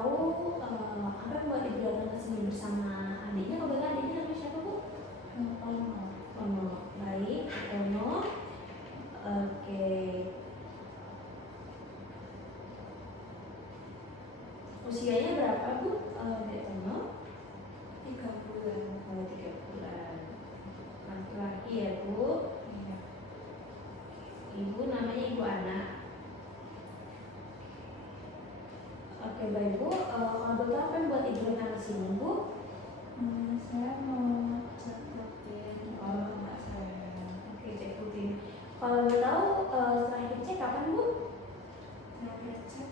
tahu apa yang buat ibu datang ke sini bersama adiknya? Kebetulan adiknya namanya siapa Bu? Ono. Ono. Baik, Ono. Oke. Usianya berapa Bu? Dek Ono? 3 bulan. Oh, 3 bulan. Laki-laki ya Bu? Iya. Ibu namanya Ibu Ana. Oke baik Bu, kalau boleh tahu apa yang buat ibu datang ke sini Bu? Saya mau cek rutin anak saya. Oke, cek rutin. Kalau boleh tahu terakhir cek kapan Bu? Terakhir cek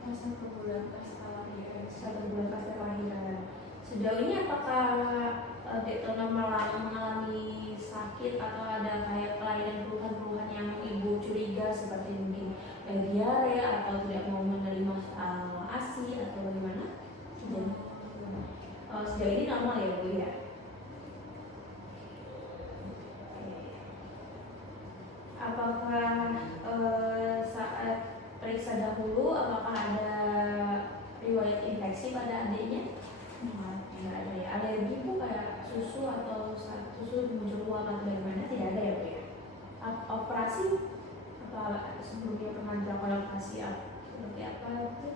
pas 1 bulan pas kelahiran. 1 bulan pasca kelahiran. Sejauh ini apakah Dek Tono mengalami sakit atau ada kayak kelainan keluhan-keluhan yang ibu curiga seperti mungkin diare atau tidak mau menerima ASI atau bagaimana? Sejauh ini normal ya Bu ya? Apakah saat periksa dahulu apakah ada riwayat infeksi pada adiknya? Tidak ada ya. Alergi Bu kayak susu atau saat susu muncul uap atau bagaimana? Tidak ada ya Bu ya? Operasi apa sebelumnya pernah dilakukan operasi seperti apa itu?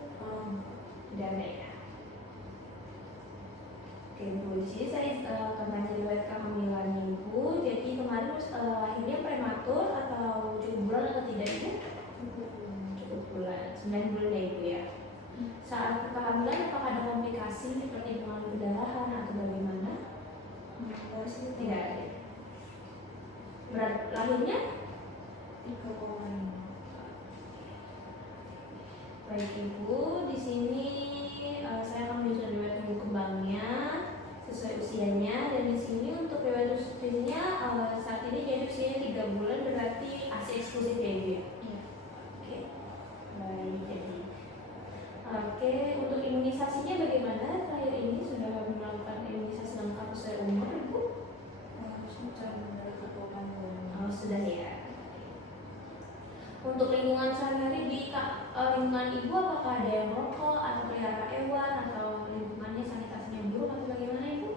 Tidak ada ya. Oke Bu, di sini saya akan tanya riwayat kehamilannya Ibu. Jadi kemarin lahirnya prematur atau cukup bulan atau tidak Ibu? Cukup bulan, 9 bulan ya Ibu ya. Saat kehamilan apakah ada komplikasi seperti pengaruh perdarahan atau bagaimana? Tidak ada. Berat lahirnya? 3,5. Baik Ibu, di sini saya akan menyusun riwayat tumbuh kembangnya sesuai usianya, dan di sini untuk riwayat usianya saat ini jadi usianya 3 bulan, berarti ASI eksklusif ya Ibu ya? Iya. Oke, baik jadi. Oke, untuk imunisasinya bagaimana? Terakhir ini sudah melakukan imunisasi lengkap sesuai umur Ibu? Sudah dari 8 bulan. Oh, sudah ya. Untuk lingkungan sehari-hari di lingkungan Ibu apakah ada yang merokok atau pelihara hewan atau lingkungannya sanitasinya buruk atau bagaimana Ibu?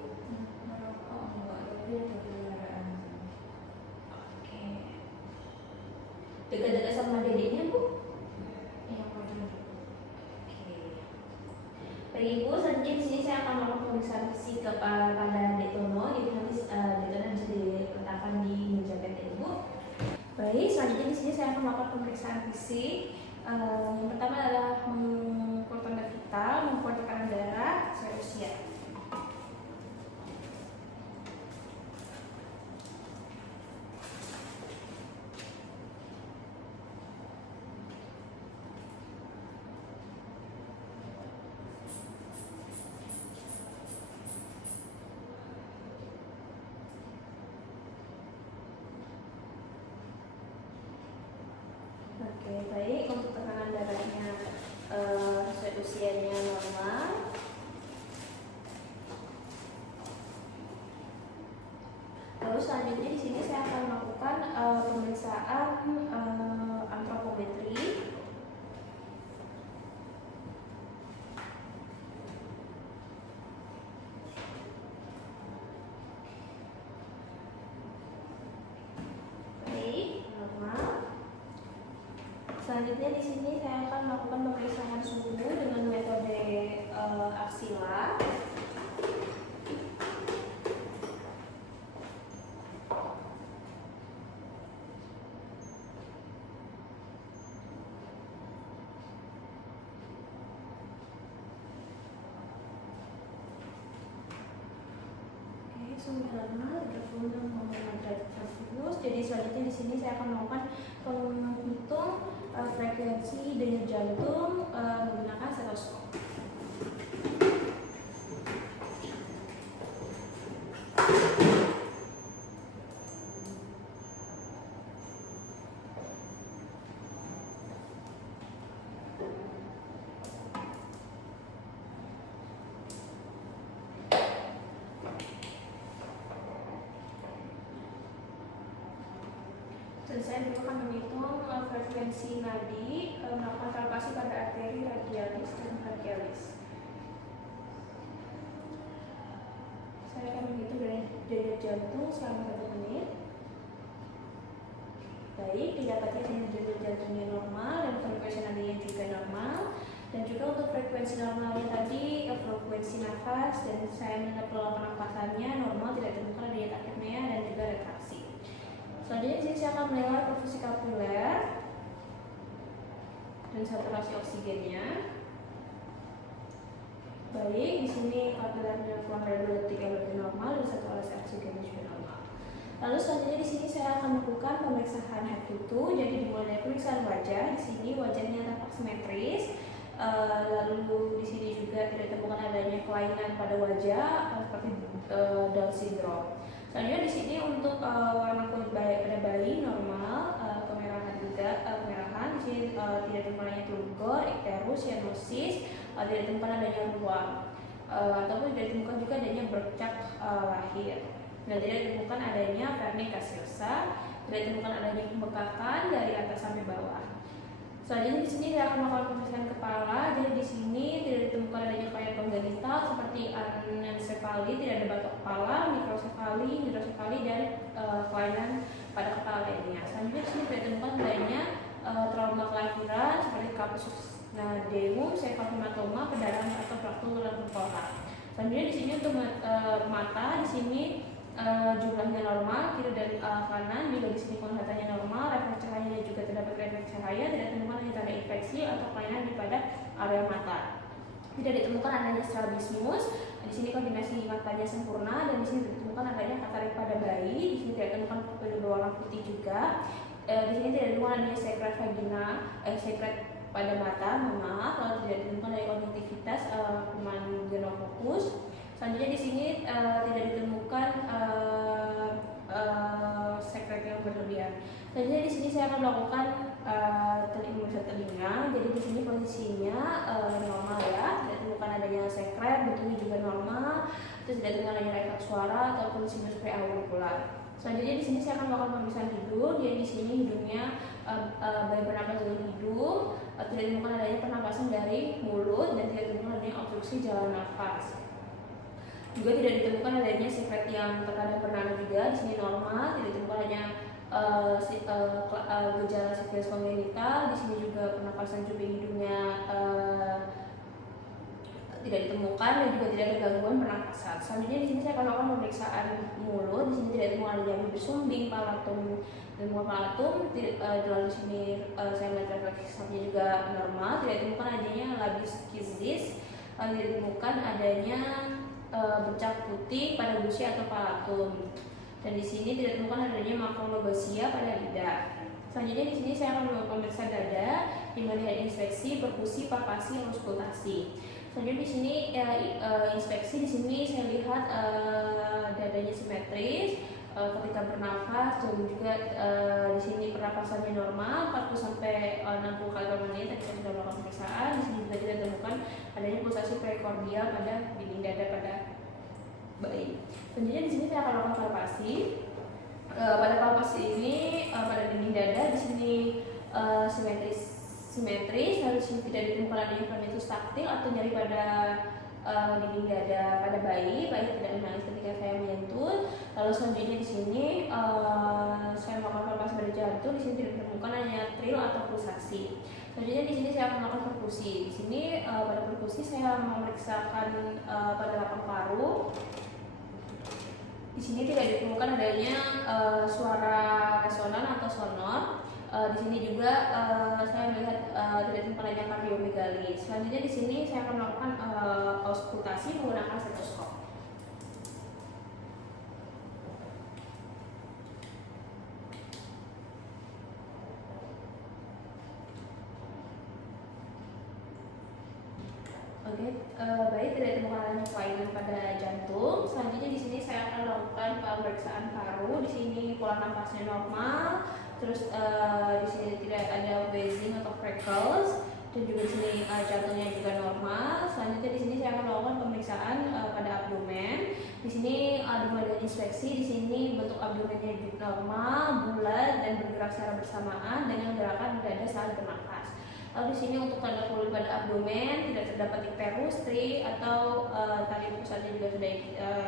Merokok enggak, tapi ada peliharaan. Oke. Dekat-dekat sama dedeknya Bu? Iya, pada. Oke. Baik Ibu, selanjutnya di sini saya akan melakukan pemeriksaan fisik pada Dek Tono. Jadi nanti Dek Tono bisa diletakkan di meja bed Ibu. Baik, selanjutnya di sini saya akan melakukan pemeriksaan fisik. Yang pertama adalah mengukur tanda vital, mengukur tekanan darah, sesuai usia. Oke, baik, untuk tekanan darahnya sesuai usianya normal. Lalu selanjutnya di sini saya akan melakukan pemeriksaan antropometri. Baik, normal. Selanjutnya di sini saya akan melakukan pemeriksaan suhu dengan metode aksila. Oke, suhu normal 36,5 derajat Celcius. Jadi selanjutnya di sini saya akan melakukan penghitung frekuensi denyut jantung menggunakan stetoskop. Dan saya juga akan menghitung frekuensi nadi melakukan palpasi pada arteri radialis dan brachialis. Saya akan menghitung dari denyut jantung selama 1 menit. Baik, didapati denyut jantungnya normal dan frekuensi nadinya juga normal. Dan juga untuk frekuensi normalnya tadi, frekuensi nafas dan saya melihat pola pernapasannya normal, tidak ditemukan adanya takipnea dan juga retraksi. Selanjutnya di sini saya akan menilai perfusi kapiler dan saturasi oksigennya. Baik, di sini kapilernya kurang dari 2 detik yang lebih normal dan saturasi oksigennya juga normal. Lalu selanjutnya di sini saya akan melakukan pemeriksaan head to toe. Jadi dimulai dari pemeriksaan wajah. Di sini wajahnya tampak simetris. Lalu di sini juga tidak ditemukan adanya kelainan pada wajah seperti Down syndrome. Selanjutnya di sini untuk warna kulit pada bayi normal, kemerahan juga kemerahan. Di sini tidak ditemukan adanya turgor, icterus, cyanosis, tidak ditemukan adanya ruam, ataupun tidak ditemukan juga adanya bercak lahir. Dan tidak ditemukan adanya vernik gaseosa, tidak ditemukan adanya pembekakan dari atas sampai bawah. Selanjutnya di sini saya akan melakukan pemeriksaan kepala. Jadi di sini tidak ditemukan adanya kelainan kongenital seperti anencefali, tidak ada batok kepala, mikrosefali, hidrosefali dan kelainan pada kepala lainnya. Selanjutnya di sini tidak ditemukan adanya trauma kelahiran seperti kasus nadeum, cephalhematoma, pendarahan atau fraktur tulang tengkorak. Selanjutnya di sini untuk mata di sini jumlahnya normal, kiri dan kanan, juga di sini penglihatannya normal, refleks cahayanya juga terdapat refleks cahaya, tidak ditemukan adanya tanda infeksi atau kelainan di pada area mata. Tidak ditemukan adanya strabismus. Di sini koordinasi matanya sempurna dan di sini tidak ditemukan adanya katarak pada bayi. Di sini tidak ditemukan pupil berwarna putih juga. Di sini tidak ditemukan adanya sekret vagina, sekret pada mata, maaf. Lalu tidak ditemukan adanya konjungtivitas kuman genococcus. Selanjutnya di sini tidak ditemukan sekret yang berlebihan. Selanjutnya di sini saya akan melakukan pemeriksaan telinga. Jadi di sini posisinya normal ya, tidak ditemukan adanya sekret, bentuknya juga normal, terus tidak ditemukan adanya refleks suara ataupun sinus preaurikular. Selanjutnya di sini saya akan melakukan pemeriksaan hidung. Jadi di sini hidungnya bayi bernapas dengan hidung, tidak ditemukan adanya pernapasan dari mulut dan tidak ditemukan adanya obstruksi jalan nafas. Juga tidak ditemukan adanya sekret yang terkadang bernanah juga. Di sini normal, tidak ditemukan adanya gejala sifilis kongenital. Di sini juga pernapasan cubing hidungnya tidak ditemukan dan juga tidak ada gangguan pernapasan. Selanjutnya di sini saya akan melakukan pemeriksaan mulut. Di sini tidak ditemukan adanya bibir sumbing, palatum dan muka palatum. Lalu di sini saya melihat refleksnya juga normal, tidak ditemukan adanya labius kizis, tidak ditemukan adanya bercak putih pada gusi atau palatum, dan di sini tidak ditemukan adanya makronobasia pada lidah. Selanjutnya di sini saya akan melakukan pemeriksaan dada, dimana inspeksi, perkusi, palpasi, auskultasi. Selanjutnya di sini inspeksi. Di sini saya lihat dadanya simetris ketika bernafas, dan juga di sini pernapasannya normal 40 sampai 60 kali per menit. Tadi saya sudah melakukan pemeriksaan. Di sini juga tidak ditemukan adanya pulsasi prekordial pada dinding dada pada bayi. Selanjutnya di sini saya akan melakukan palpasi. Pada palpasi ini pada dinding dada di sini simetris, lalu di sini tidak ditemukan adanya vernitus taktil atau nyeri pada dinding dada pada bayi tidak menangis ketika saya menyentuh. Lalu selanjutnya di sini saya melakukan palpasi pada jantung. Di sini tidak ditemukan adanya trill atau pulsasi. Selanjutnya di sini saya akan melakukan perkusi. Di sini pada perkusi saya memeriksakan pada lapang paru. Di sini tidak ditemukan adanya suara resonan atau sonor. Di sini juga saya melihat tidak ditemukan adanya kardiomegali. Selanjutnya di sini saya akan melakukan auskultasi menggunakan stetoskop. Baik, tidak ditemukan adanya kelainan pada jantung. Selanjutnya di sini saya akan melakukan pemeriksaan paru. Di sini pola nafasnya normal. Terus di sini tidak ada wheezing atau freckles. dan juga di sini jantungnya juga normal. Selanjutnya di sini saya akan melakukan pemeriksaan pada abdomen. Di sini dimulai dari inspeksi. Di sini bentuk abdomennya normal, bulat dan bergerak secara bersamaan dengan gerakan dada saat bernafas. Lalu di sini untuk tanda pulih pada abdomen tidak terdapat icterus, tri atau tali pusatnya juga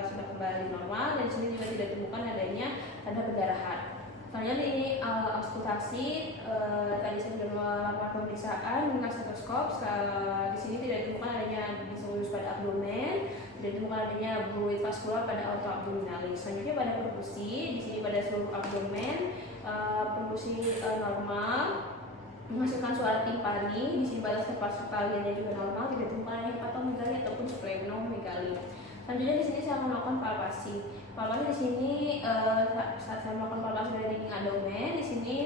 sudah kembali normal, dan di sini juga tidak ditemukan adanya tanda perdarahan. Selanjutnya ini auskultasi. Tadi saya sudah melakukan pemeriksaan dengan stetoskop. Di sini tidak ditemukan adanya diskus pada abdomen, tidak ditemukan adanya fluid vaskular pada aorta abdominalis. Selanjutnya pada perkusi, di sini pada seluruh abdomen perkusi normal, menghasilkan suara timpani. Di sini pada spasius kaliannya juga normal, tidak ditemukan adanya hepatomegali ataupun splenomegali. Selanjutnya di sini saya akan melakukan palpasi. Palpasi di sini saat saya melakukan palpasi dari dinding abdomen, di sini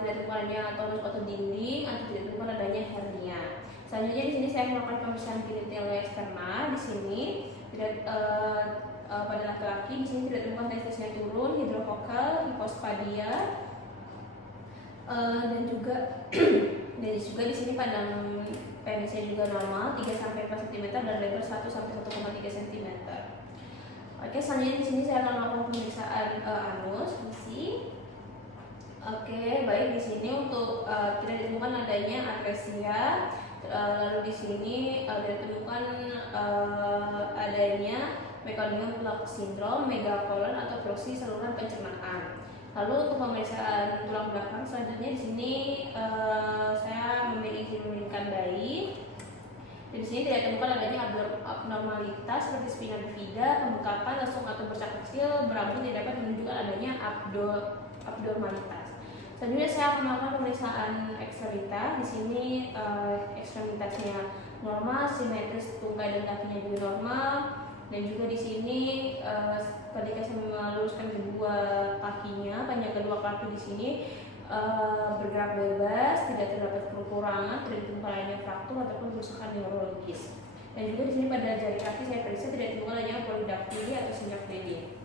tidak ditemukan adanya tonus atau dinding atau tidak ditemukan adanya hernia. Selanjutnya di sini saya melakukan pemeriksaan genitalia eksternal. Di sini tidak pada laki-laki di sini tidak ditemukan testisnya turun, hidrofokal, hipospadia, dan juga di sini pada penisnya juga normal 3 sampai 4 cm dan lebar 1 sampai 1,3 cm. Oke, selanjutnya di sini saya akan melakukan pemeriksaan anus, isi. Oke, baik, di sini untuk tidak ditemukan adanya atresia. Lalu di sini tidak ditemukan adanya meconium flux syndrome, megakolon atau fibrosis saluran pencernaan. Lalu untuk pemeriksaan tulang belakang selanjutnya di sini saya memilihkan bayi. Di sini tidak ditemukan adanya abnormalitas seperti spina bifida, pembengkakan, lesung atau bercak kecil berambut tidak dapat menunjukkan adanya abnormalitas. Selanjutnya saya akan melakukan pemeriksaan ekstremitas. Di sini ekstremitasnya normal, simetris tungkai dan kakinya juga normal, dan juga di sini ketika saya meluruskan kedua kakinya, panjang kedua kaki di sini bergerak bebas, tidak terdapat kekurangan, tidak ditemukan adanya fraktur ataupun kerusakan neurologis. Dan juga di sini pada jari kaki saya periksa tidak ditemukan adanya polydactyly atau sinyak lidi.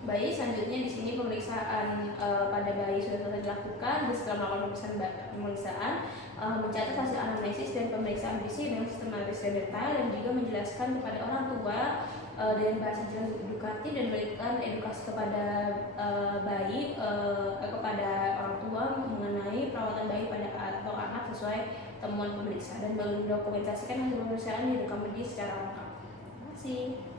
Bayi selanjutnya di sini pemeriksaan pada bayi sudah selesai dilakukan. Dan setelah melakukan pemeriksaan mencatat hasil anamnesis dan pemeriksaan fisik dengan sistematis dan detail, dan juga menjelaskan kepada orang tua dengan bahasa jelas edukatif dan memberikan edukasi kepada bayi kepada orang tua mengenai perawatan bayi pada atau anak sesuai temuan pemeriksa, dan mendokumentasikan hasil pemeriksaan direkam medis secara lengkap. Terima kasih.